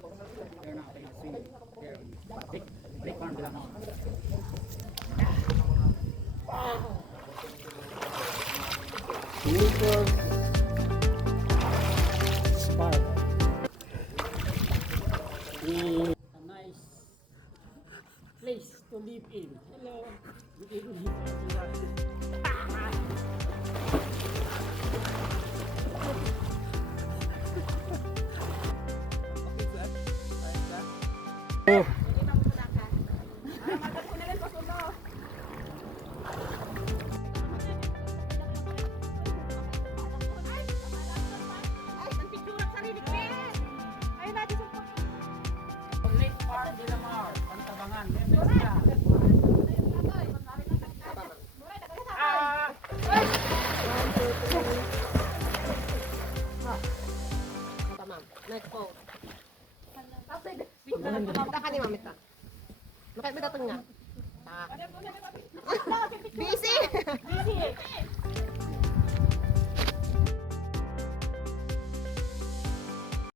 Pero na kaya swing. Pero break farm lang. Super spark. A nice place to live in. Hello. Good evening everyone. Oh. Pantabangan, Nueva Ecija. Next po. Kita ka ni Mamita. Makait mo datang nga.